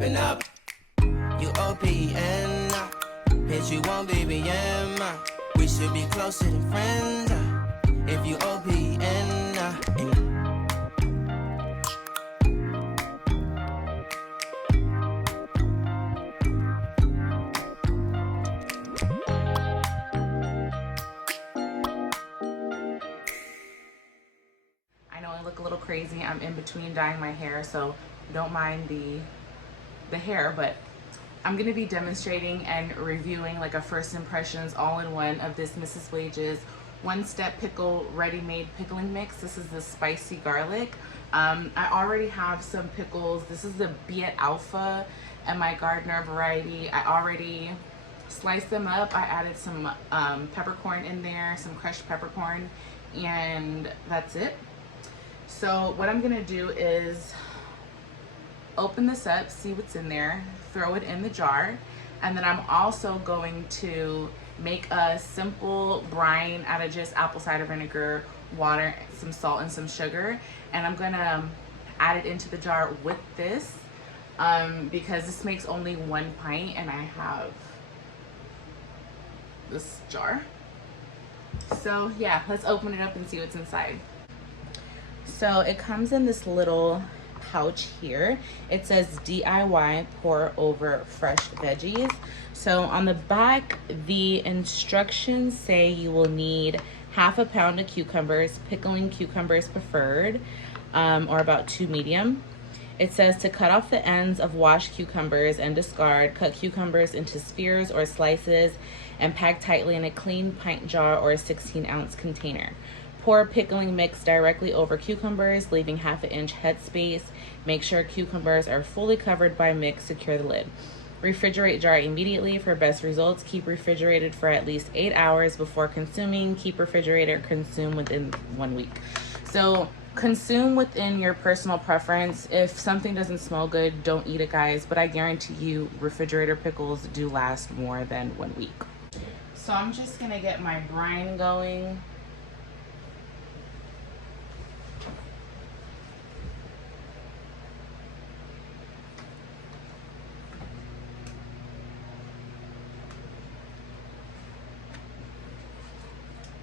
open up. You OPN, hit you on BBM. We should be closer than friends. If you OPN, I know I look a little crazy. I'm in between dyeing my hair, so don't mind the hair, but I'm gonna be demonstrating and reviewing like a first impressions all-in-one of this Mrs. Wages one-step pickle ready-made pickling mix. This is the spicy garlic. I already have some pickles. This is the Be It Alpha and my Gardener variety. I already sliced them up. I added some peppercorn in there, some crushed peppercorn, and that's it. So what I'm gonna do is open this up, see what's in there, throw it in the jar, and then I'm also going to make a simple brine out of just apple cider vinegar, water, some salt, and some sugar, and I'm gonna add it into the jar with this because this makes only 1 pint and I have this jar. So yeah, let's open it up and see what's inside. So it comes in this little pouch here. It says DIY pour over fresh veggies. So on the back, the instructions say you will need half a pound of cucumbers, pickling cucumbers preferred, or about 2 medium. It says to cut off the ends of washed cucumbers and discard. Cut cucumbers into spheres or slices and pack tightly in a clean pint jar or a 16-ounce container. Pour pickling mix directly over cucumbers, leaving ½ inch head space. Make sure cucumbers are fully covered by mix. Secure the lid. Refrigerate jar immediately for best results. Keep refrigerated for at least 8 hours before consuming. Keep refrigerator consume within 1 week. So consume within your personal preference. If something doesn't smell good, don't eat it, guys. But I guarantee you refrigerator pickles do last more than 1 week. So I'm just gonna get my brine going.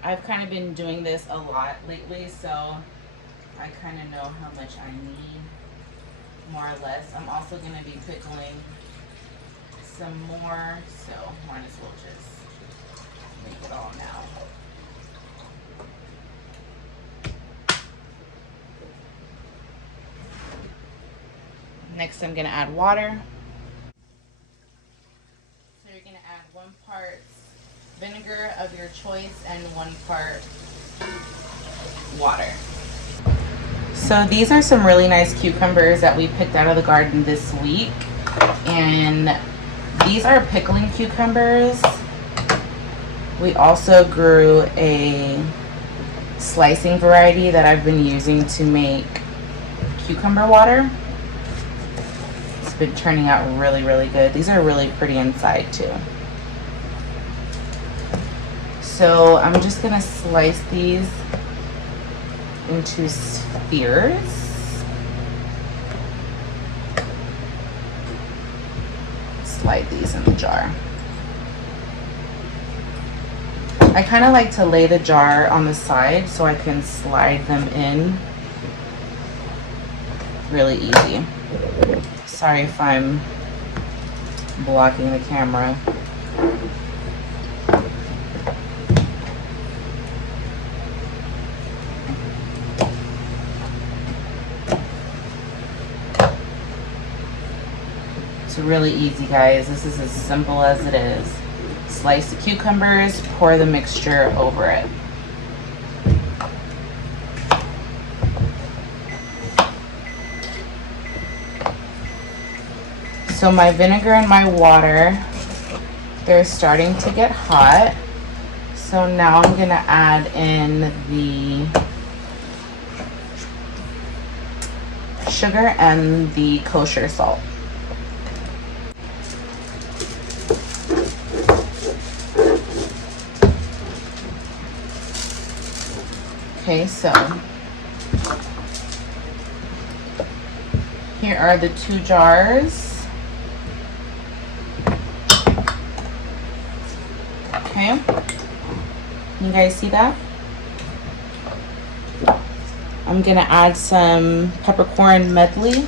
I've kind of been doing this a lot lately, so I kind of know how much I need, more or less. I'm also going to be pickling some more, so might as well just make it all now. Next, I'm going to add water. So you're going to add 1 part vinegar of your choice and 1 part water. So these are some really nice cucumbers that we picked out of the garden this week, and these are pickling cucumbers. We also grew a slicing variety that I've been using to make cucumber water. It's been turning out really, really good. These are really pretty inside too. So I'm just gonna slice these into spheres. Slide these in the jar. I kind of like to lay the jar on the side so I can slide them in really easy. Sorry if I'm blocking the camera. It's really easy, guys. This is as simple as it is. Slice the cucumbers, pour the mixture over it. So my vinegar and my water, they're starting to get hot. So now I'm gonna add in the sugar and the kosher salt. Okay, so here are the 2 jars. Okay, you guys see that? I'm gonna add some peppercorn medley.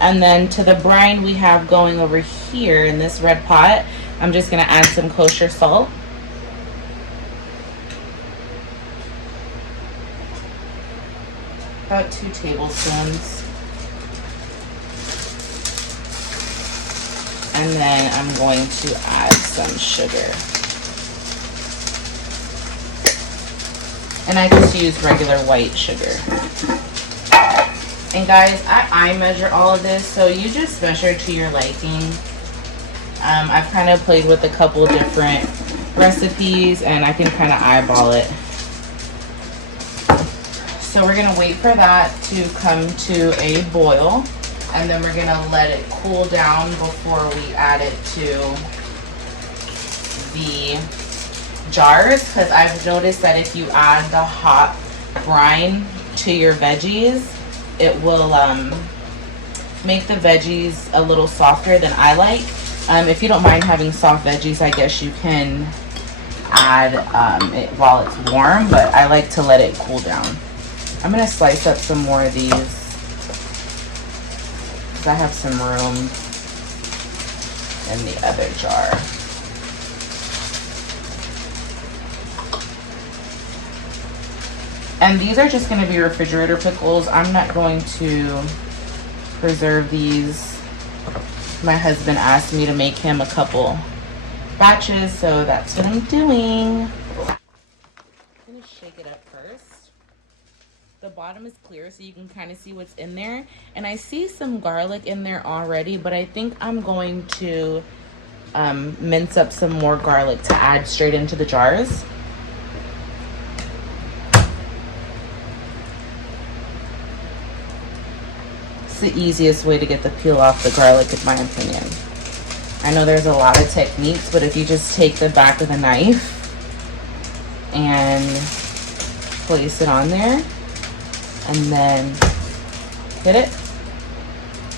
And then to the brine we have going over here in this red pot, I'm just gonna add some kosher salt. About 2 tablespoons. And then I'm going to add some sugar. And I just use regular white sugar. And guys, I measure all of this, so you just measure to your liking. I've kind of played with a couple different recipes and I can kind of eyeball it. So we're gonna wait for that to come to a boil, and then we're gonna let it cool down before we add it to the jars, because I've noticed that if you add the hot brine to your veggies, it will make the veggies a little softer than I like. If you don't mind having soft veggies, I guess you can add it while it's warm, but I like to let it cool down. I'm gonna slice up some more of these because I have some room in the other jar. And these are just gonna be refrigerator pickles. I'm not going to preserve these. My husband asked me to make him a couple batches, so that's what I'm doing. I'm gonna shake it up first. The bottom is clear so you can kind of see what's in there. And I see some garlic in there already, but I think I'm going to mince up some more garlic to add straight into the jars. It's the easiest way to get the peel off the garlic, in my opinion. I know there's a lot of techniques, but if you just take the back of the knife and place it on there and then hit it,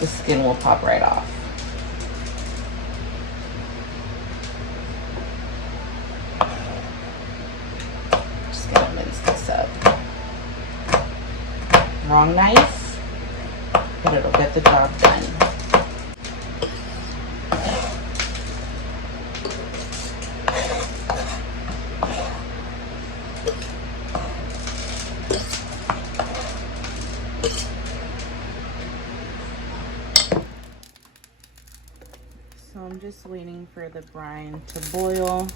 the skin will pop right off. Just gonna mince this up. Wrong knife, but it'll get the job done. So I'm just waiting for the brine to boil,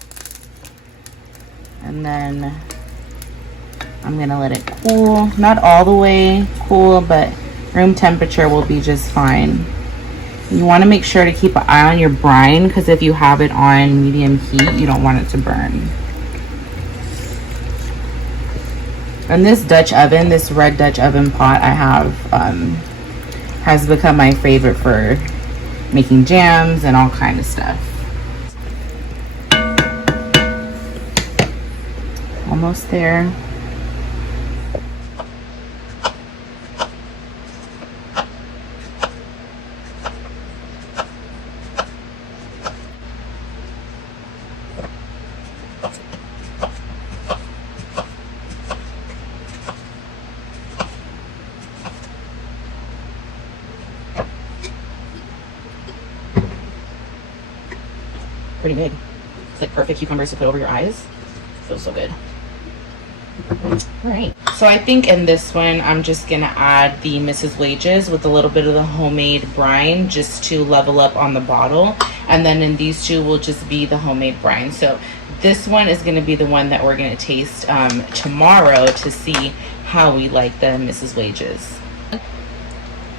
and then I'm gonna let it cool. Not all the way cool, but room temperature will be just fine. You want to make sure to keep an eye on your brine, because if you have it on medium heat, you don't want it to burn. And this Dutch oven, this red Dutch oven pot I have, has become my favorite for making jams and all kind of stuff. Almost there. Pretty good. It's like perfect cucumbers to put over your eyes. Feels so good. All right. So I think in this one, I'm just gonna add the Mrs. Wages with a little bit of the homemade brine just to level up on the bottle. And then in these two will just be the homemade brine. So this one is gonna be the one that we're gonna taste tomorrow to see how we like the Mrs. Wages. All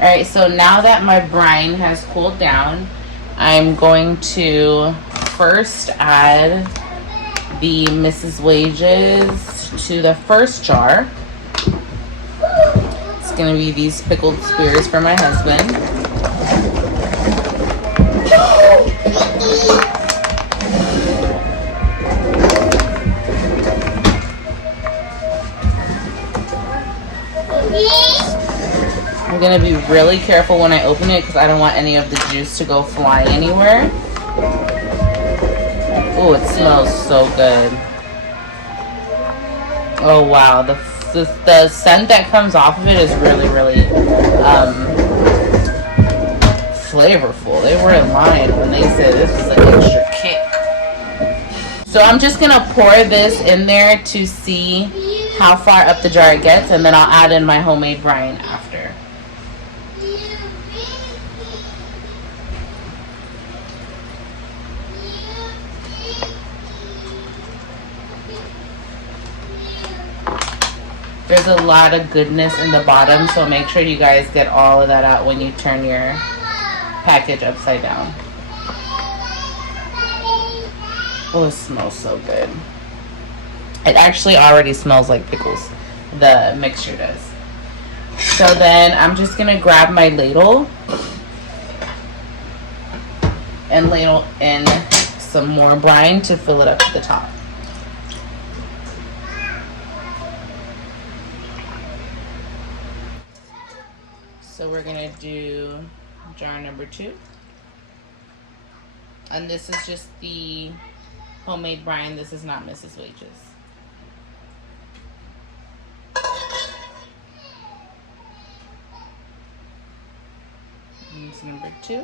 right, so now that my brine has cooled down, I'm going to first add the Mrs. Wages to the first jar. It's going to be these pickled spears for my husband. I'm gonna be really careful when I open it because I don't want any of the juice to go flying anywhere. Oh, it smells so good. Oh wow, the scent that comes off of it is really, really flavorful. They were in line when they said this was an extra kick. So I'm just gonna pour this in there to see how far up the jar it gets, and then I'll add in my homemade brine after. There's a lot of goodness in the bottom, so make sure you guys get all of that out when you turn your package upside down. Oh, it smells so good. It actually already smells like pickles. The mixture does. So then I'm just gonna grab my ladle and ladle in some more brine to fill it up to the top. So we're gonna do jar number 2. And this is just the homemade brine. This is not Mrs. Wages. And it's number 2.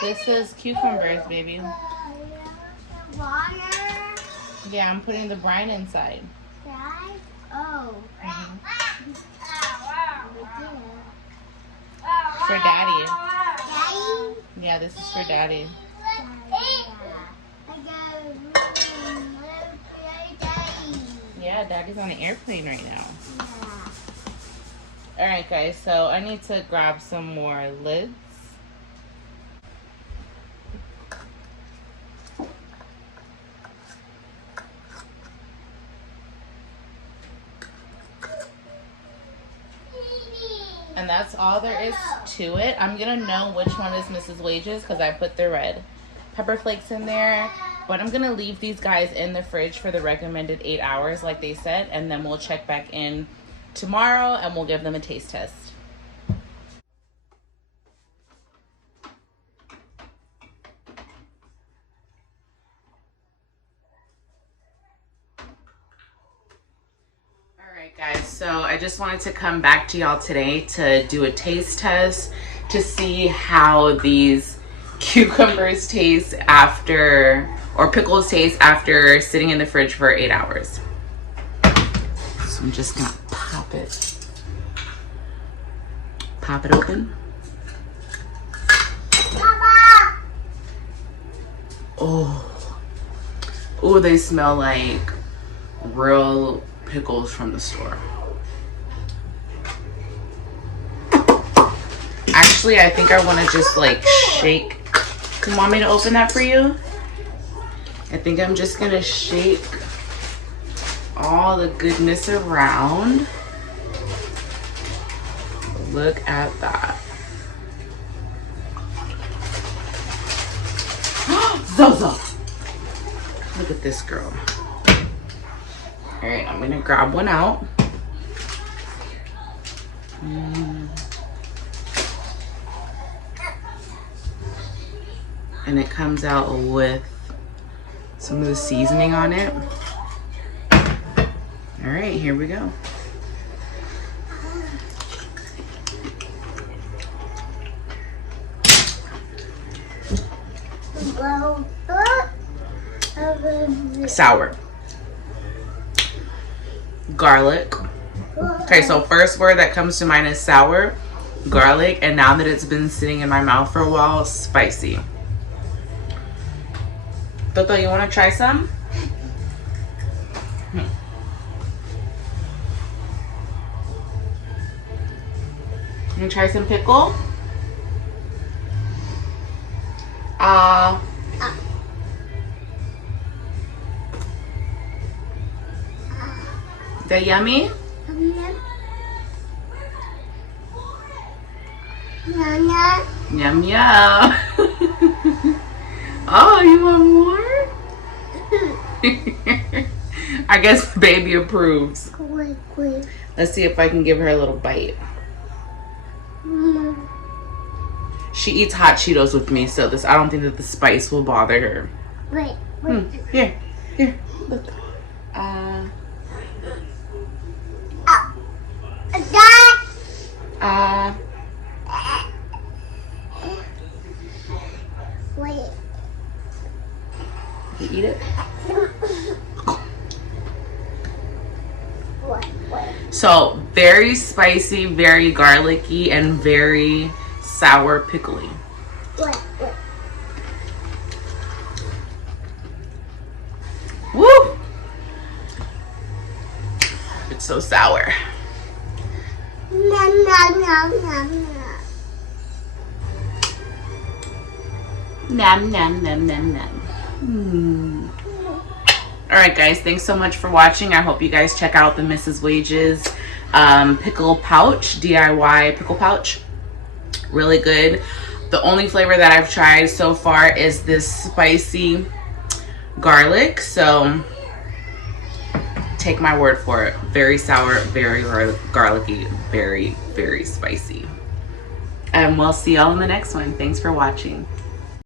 This is cucumbers, baby. Water? Yeah, I'm putting the brine inside. Brine? Oh. For Daddy. Daddy? Yeah, this is for Daddy. Yeah, Daddy's on an airplane right now. Alright guys, so I need to grab some more lids. And that's all there is to it. I'm gonna know which one is Mrs. Wages because I put the red pepper flakes in there. But I'm gonna leave these guys in the fridge for the recommended 8 hours like they said, and then we'll check back in tomorrow and we'll give them a taste test. Guys, so I just wanted to come back to y'all today to do a taste test to see how these cucumbers taste after, or pickles taste after sitting in the fridge for 8 hours. So I'm just gonna pop it open. Mama! Oh, they smell like real pickles from the store. Actually, I think I want to just like shake. You want me to open that for you? I think I'm just gonna shake all the goodness around. Look at that. Zozo! Look at this girl. All right, I'm gonna grab one out. And it comes out with some of the seasoning on it. All right, here we go. Sour. Garlic. Okay, so first word that comes to mind is sour, garlic, and now that it's been sitting in my mouth for a while, spicy. Toto, you want to try some? You gonna try some pickle? Is that yummy? Yum yum. Oh, you want more? I guess the baby approves. Let's see if I can give her a little bite. She eats hot Cheetos with me, so I don't think that the spice will bother her. Wait. Here, look. Wait. You eat it? So, very spicy, very garlicky, and very sour pickly. Woo! It's so sour. Nom nom nom nom nom. Alright guys, thanks so much for watching. I hope you guys check out the Mrs. Wages pickle pouch, DIY pickle pouch. Really good. The only flavor that I've tried so far is this spicy garlic, so take my word for it. Very sour, very garlicky, very, very spicy. And we'll see y'all in the next one. Thanks for watching.